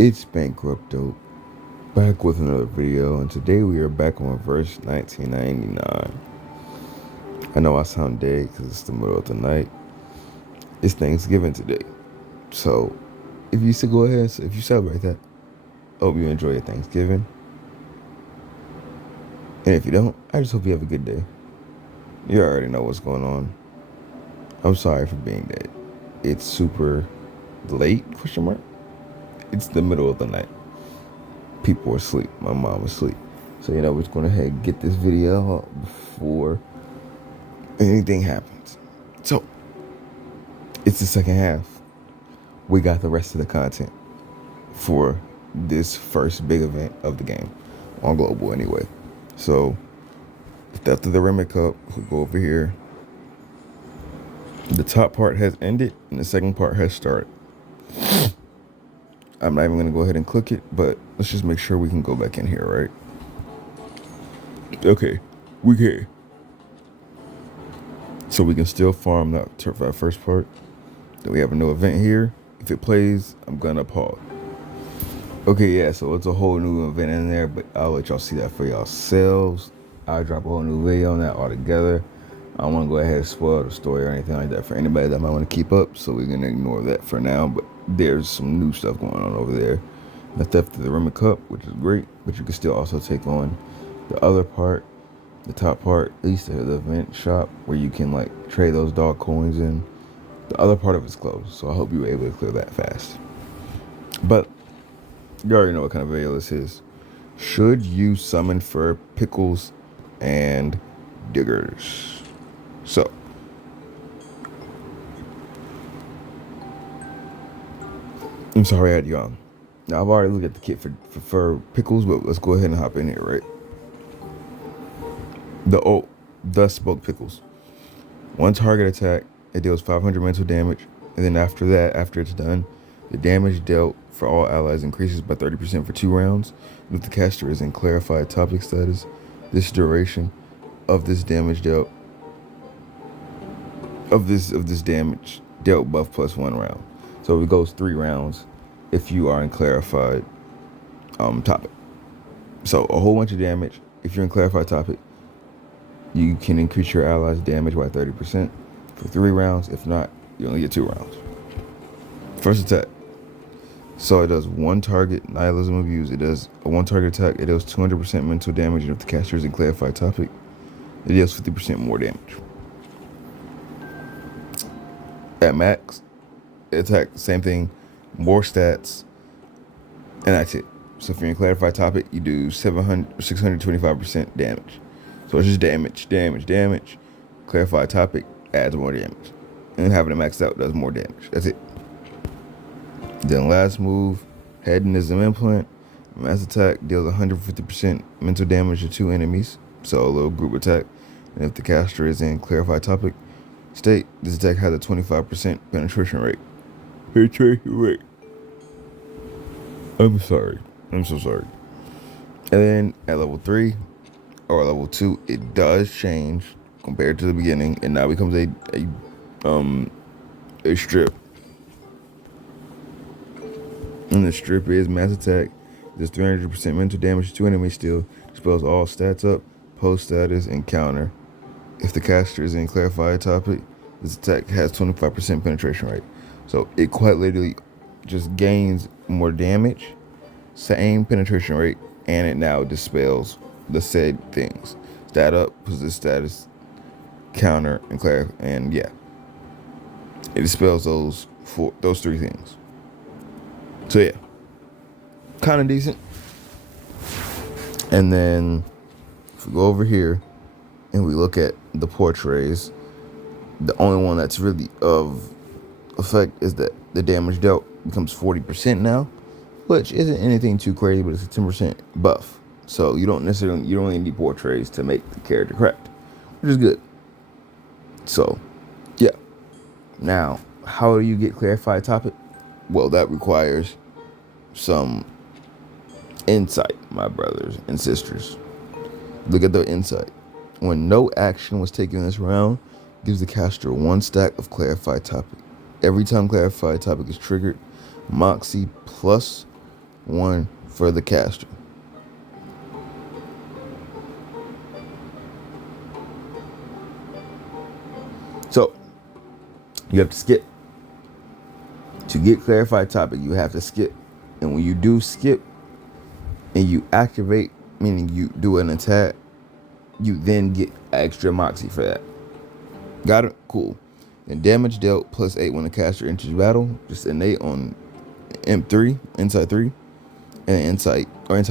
It's Bankrupt Dope, back with another video, and today we are back on verse 1999. I know I sound dead because it's the middle of the night. It's Thanksgiving today, so if you should go ahead, if you celebrate that, I hope you enjoy your Thanksgiving. And if you don't, I just hope you have a good day. You already know what's going on. I'm sorry for being dead. It's super late, question mark. It's the middle of the night. People are asleep. My mom was asleep. So, we're just going to ahead and get this video up before anything happens. So, it's the second half. We got the rest of the content for this first big event of the game on global anyway. So, after the Remit Cup, we'll go over here. The top part has ended and the second part has started. I'm not even going to go ahead and click it, but let's just make sure we can go back in here, right? Okay, we can. So we can still farm that first part. Then we have a new event here. If it plays, I'm going to pause. Okay, yeah, so it's a whole new event in there, but I'll let y'all see that for yourselves. I'll drop a whole new video on that altogether. I don't want to go ahead and spoil the story or anything like that for anybody that might want to keep up, so we're going to ignore that for now, but there's some new stuff going on over there. The theft of the Remit Cup, which is great, but you can still also take on the other part, the top part, at least the event shop, where you can trade those dog coins in. The other part of it's closed, so I hope you were able to clear that fast. But you already know what kind of video this is. Should you summon for Pickles and Diggers? So, I'm sorry I had you on. Now, I've already looked at the kit for Pickles, but let's go ahead and hop in here, right? The spoke Pickles. One target attack, it deals 500 mental damage, and then after that, after it's done, the damage dealt for all allies increases by 30% for 2 rounds. And if the caster is in clarified topic status, this duration of this damage dealt damage dealt buff plus 1 round. So it goes 3 rounds if you are in clarified topic. So a whole bunch of damage. If you're in clarified topic, you can increase your allies' damage by 30% for 3 rounds. If not, you only get 2 rounds. First attack. So it does 1 target nihilism abuse. It does a 1 target attack. It does 200% mental damage, and if the caster is in clarified topic, it deals 50% more damage. At max, attack, same thing, more stats, and that's it. So if you're in clarified topic, you do 625% damage. So it's just damage. Clarified topic adds more damage. And having it maxed out does more damage. That's it. Then last move, hedonism implant. Mass attack deals 150% mental damage to 2 enemies. So a little group attack. And if the caster is in clarified topic state, this attack has a 25% penetration rate. I'm so sorry. And then at level 3 or level 2, it does change compared to the beginning, and now becomes a strip. And the strip is mass attack. Does 300% mental damage to 2 enemies still. Dispels all stats up, post status, and counter. If the caster is in clarified topic, this attack has 25% penetration rate. So it quite literally just gains more damage, same penetration rate, and it now dispels the said things. Stat up, possess status, counter, and clarify, and yeah. It dispels those 3 things. So yeah, kind of decent. And then if we go over here and we look at the portraits, the only one that's really of effect is that the damage dealt becomes 40% now, which isn't anything too crazy, but it's a 10% buff. So you don't really need portraits to make the character correct, which is good. So yeah. Now, how do you get clarified topic? Well, that requires some insight, my brothers and sisters. Look at the insight. When no action was taken this round, gives the caster 1 stack of clarified topic. Every time clarified topic is triggered, Moxie plus 1 for the caster. So, you have to skip. To get clarified topic, you have to skip. And when you do skip and you activate, meaning you do an attack, you then get extra moxie for that. Got it? Cool. And damage dealt +8 when the caster enters battle. Just innate on M3, Insight 3. And Insight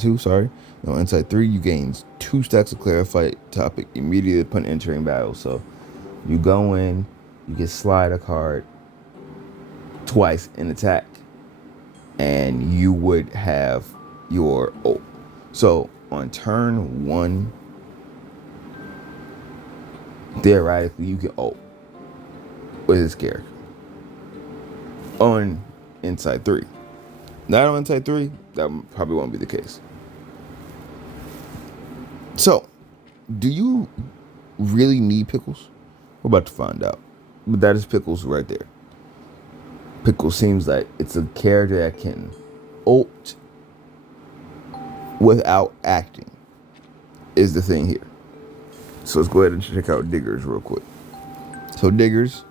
2, sorry. No, Insight 3, you gain 2 stacks of clarified topic immediately upon entering battle. So you go in, you can slide a card twice in attack, and you would have your ult. So on turn 1, theoretically, you can ult with his character on Insight 3. Not on Insight 3, that probably won't be the case. So, do you really need Pickles? We're about to find out. But that is Pickles right there. Pickles seems like it's a character that can ult without acting, is the thing here. So let's go ahead and check out Diggers real quick. So Diggers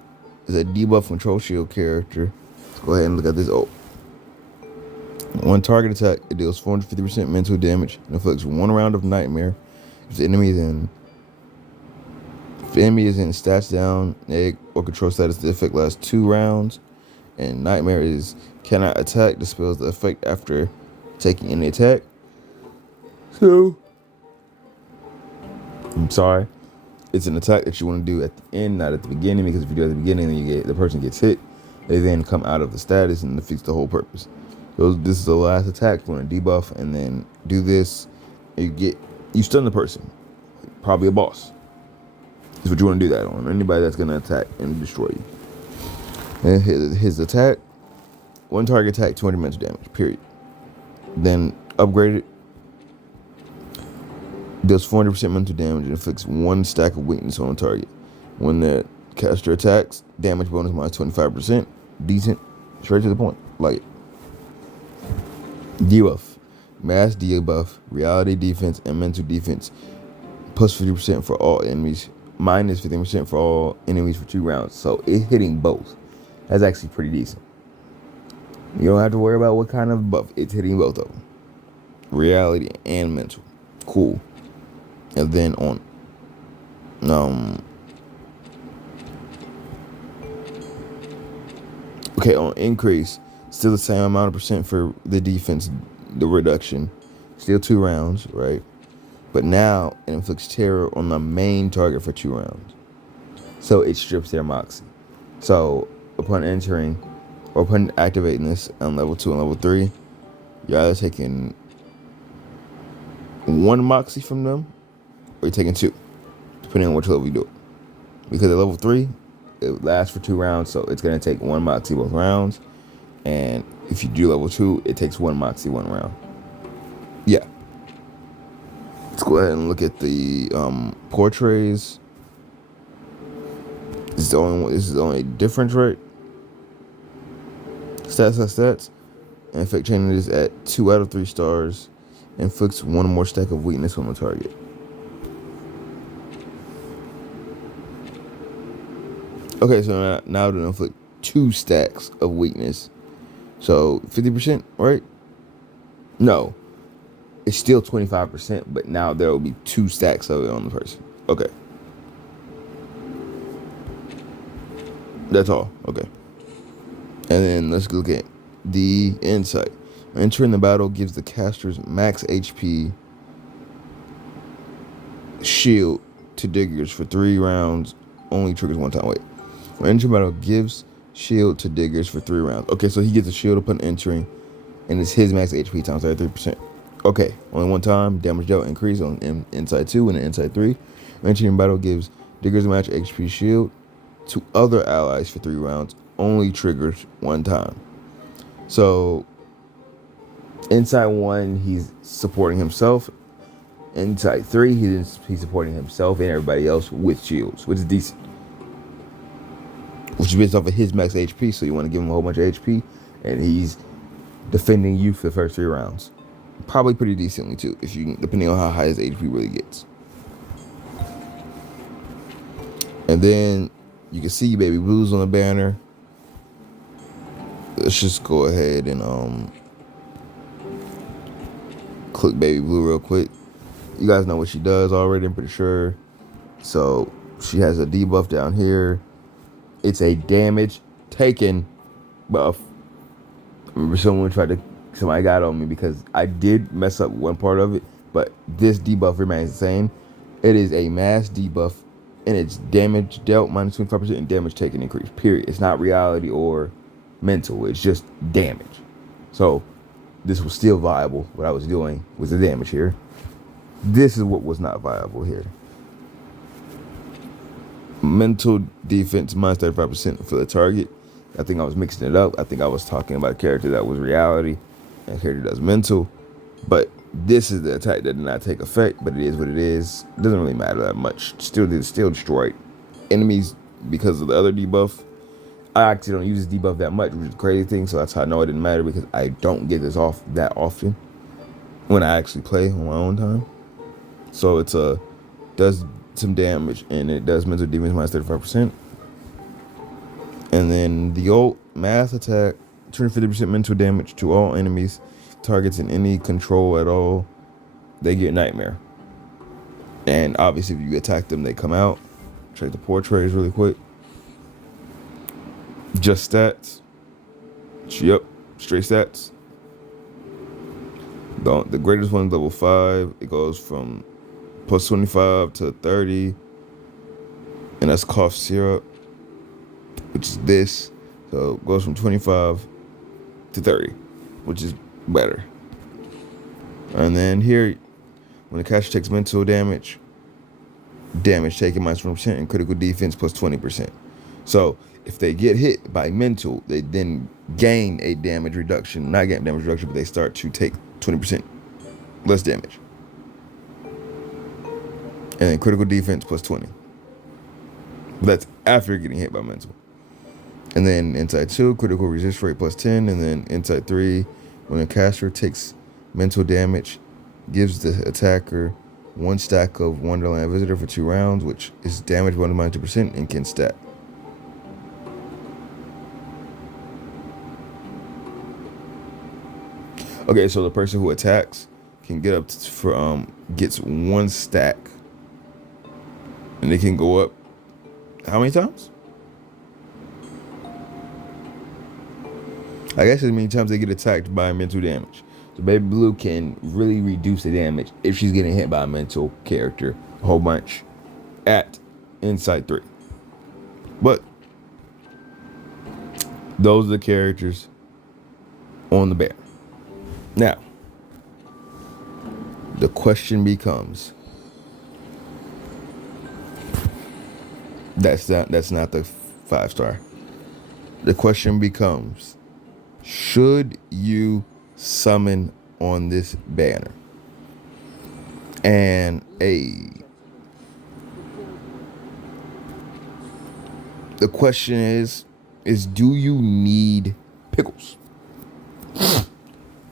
is a debuff control shield character. Let's go ahead and look at this ult. One target attack, it deals 450% mental damage and inflicts 1 round of nightmare. If the enemy is in stats down, egg, or control status, the effect lasts 2 rounds. And nightmare is cannot attack, dispels the effect after taking any attack. So, I'm sorry, it's an attack that you want to do at the end, not at the beginning, because if you do it at the beginning, then the person gets hit. They then come out of the status and defeats the whole purpose. So this is the last attack. You want to debuff and then do this. You stun the person, probably a boss. Is what you want to do that on. Anybody that's going to attack and destroy you. And his attack, 1 target attack, 200 mental damage, period. Then upgrade it. Does 400% mental damage and inflicts 1 stack of weakness on a target. When the caster attacks, damage bonus -25%. Decent. Straight to the point. Like it. Debuff. Mass debuff, reality defense, and mental defense. +50% for all enemies. -15% for all enemies for 2 rounds. So it's hitting both. That's actually pretty decent. You don't have to worry about what kind of buff. It's hitting both of them. Reality and mental. Cool. And then on on increase, still the same amount of percent for the defense, the reduction. Still 2 rounds, right? But now it inflicts terror on the main target for 2 rounds. So it strips their moxie. So upon entering or upon activating this on level 2 and level 3, you're either taking 1 moxie from them or you're taking 2, depending on which level you do it. Because at level 3, it lasts for 2 rounds, so it's going to take 1 moxie both rounds. And if you do level 2, it takes 1 moxie 1 round. Yeah. Let's go ahead and look at the portraits. This is the only difference, right? Stats. And effect changes at 2 out of 3 stars. Inflicts 1 more stack of weakness on the target. Okay, so now it'll inflict 2 stacks of weakness. So 50%, right? No. It's still 25%, but now there will be 2 stacks of it on the person. Okay. That's all. Okay. And then let's look at the insight. Entering the battle gives the casters max HP shield to diggers for 3 rounds. Only triggers 1 time. Wait. When entering battle gives shield to diggers for 3 rounds. Okay, so he gets a shield upon entering, and it's his max HP times 33%. Okay, only 1 time. Damage dealt increase on Insight 2 and Insight 3. Entering battle gives diggers max HP shield to other allies for 3 rounds. Only triggers 1 time. So Insight 1, he's supporting himself. Insight 3, he's supporting himself and everybody else with shields, which is decent. Which is based off of his max HP, so you want to give him a whole bunch of HP, and he's defending you for the first 3 rounds. Probably pretty decently too, if you depending on how high his HP really gets. And then you can see Baby Blue's on the banner. Let's just go ahead and click Baby Blue real quick. You guys know what she does already, I'm pretty sure. So she has a debuff down here. It's a damage taken buff. I remember somebody got on me because I did mess up one part of it, but this debuff remains the same. It is a mass debuff, and it's damage dealt minus 25% and damage taken increase, period. It's not reality or mental, it's just damage. So this was still viable. What I was doing was the damage here. This is what was not viable here. Mental defense minus 35% for the target. I think I was mixing it up. I think I was talking about a character that was reality and a character that's mental. But this is the attack that did not take effect, but it is what it is. It doesn't really matter that much. Still destroyed enemies because of the other debuff. I actually don't use this debuff that much, which is a crazy thing, so that's how I know it didn't matter, because I don't get this off that often when I actually play on my own time. So it's does some damage, and it does mental defense minus 35%. And then the ult mass attack, 250% mental damage to all enemies, targets in any control at all. They get nightmare. And obviously if you attack them, they come out. Check the portraits really quick. Just stats. Yep, straight stats. The greatest one is level 5. It goes from plus 25 to 30. And that's cough syrup, which is this. So it goes from 25 to 30, which is better. And then here, when the caster takes mental damage taken minus 1% and critical defense plus 20%. So if they get hit by mental, they then gain a damage reduction. Not gain damage reduction, but they start to take 20% less damage. And then critical defense plus 20. That's after getting hit by mental. And then inside 2, critical resist rate plus 10. And then inside 3, when a caster takes mental damage, gives the attacker 1 stack of Wonderland Visitor for 2 rounds, which is damage 1-2% and can stat. Okay, so the person who attacks can get up for gets 1 stack, and they can go up how many times? I guess as many times they get attacked by mental damage. So Baby Blue can really reduce the damage if she's getting hit by a mental character a whole bunch at inside 3. But those are the characters on the banner. Now, the question becomes, that's not the 5-star. The question becomes, should you summon on this banner? And the question is do you need Pickles?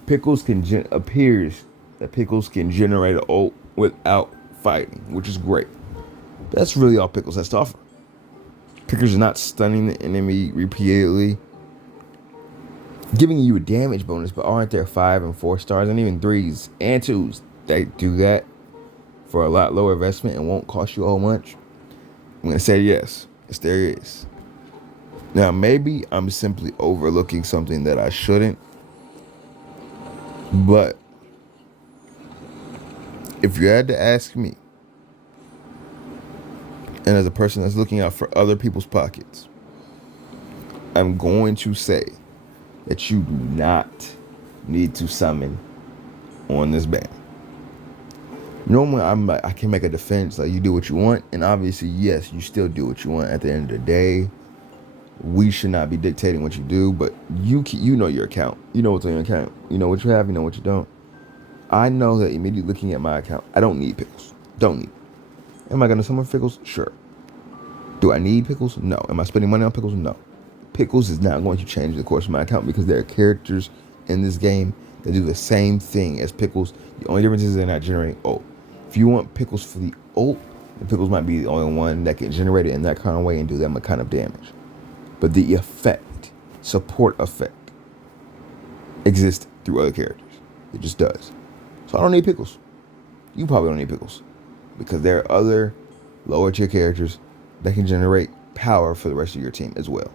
Appears that Pickles can generate an ult without fighting, which is great. That's really all Pickles has to offer. Pickles are not stunning the enemy repeatedly, giving you a damage bonus, but aren't there 5 and 4 stars and even 3s and 2s that do that for a lot lower investment and won't cost you a whole bunch? I'm gonna say yes, there is. Now maybe I'm simply overlooking something that I shouldn't, but if you had to ask me, and as a person that's looking out for other people's pockets, I'm going to say that you do not need to summon on this ban. Normally, I can make a defense, like you do what you want, and obviously, yes, you still do what you want. At the end of the day, we should not be dictating what you do, but you know your account. You know what's on your account. You know what you have, you know what you don't. I know that immediately looking at my account, I don't need Pickles. Don't need. Am I going to summon Pickles? Sure. Do I need Pickles? No. Am I spending money on Pickles? No. Pickles is not going to change the course of my account because there are characters in this game that do the same thing as Pickles. The only difference is they're not generating ult. If you want Pickles for the ult, then Pickles might be the only one that can generate it in that kind of way and do that kind of damage. But the effect, support effect, exists through other characters. It just does. So I don't need Pickles. You probably don't need Pickles because there are other lower tier characters that can generate power for the rest of your team as well,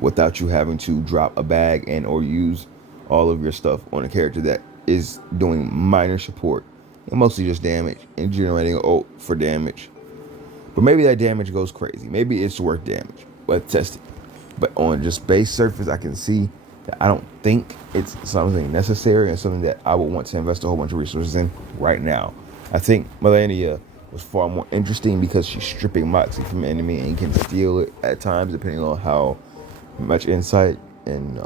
without you having to drop a bag and or use all of your stuff on a character that is doing minor support and mostly just damage and generating ult for damage. But maybe that damage goes crazy. Maybe it's worth damage. Let's test it. But on just base surface, I can see that I don't think it's something necessary and something that I would want to invest a whole bunch of resources in right now. I think Melania was far more interesting because she's stripping Moxie from an enemy and can steal it at times depending on how much insight and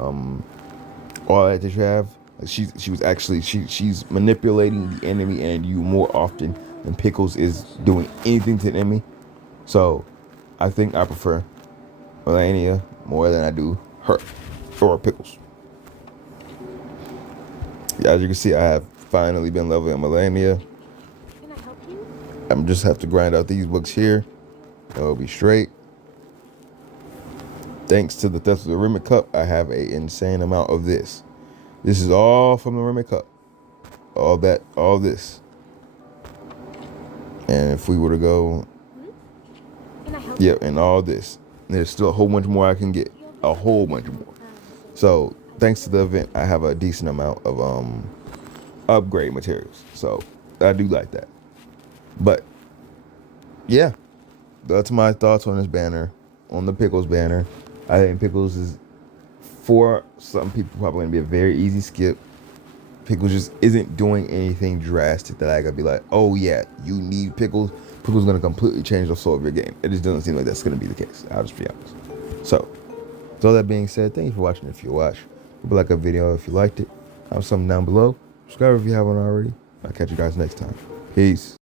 all that you have. Like she's manipulating the enemy and you more often than Pickles is doing anything to the enemy. So I think I prefer Melania more than I do her or Pickles. As you can see, I have finally been leveling Melania. Can I help you? I'm just have to grind out these books here. It'll be straight. Thanks to the theft of the Remit Cup, I have an insane amount of this. This is all from the Remit Cup. All this. And if we were to go, Can I help you? yep, and all this. There's still a whole bunch more I can get. A whole bunch more. So thanks to the event, I have a decent amount of upgrade materials. So I do like that. But yeah, that's my thoughts on this banner, on the Pickles banner. I think Pickles is, for some people, probably going to be a very easy skip. Pickles just isn't doing anything drastic that I gotta be like, oh yeah, you need Pickles. Pickles going to completely change the soul of your game. It just doesn't seem like that's going to be the case. I'll just be honest. So, with all that being said, thank you for watching. If you watch, like a video if you liked it. Have something down below. Subscribe if you haven't already. I'll catch you guys next time. Peace.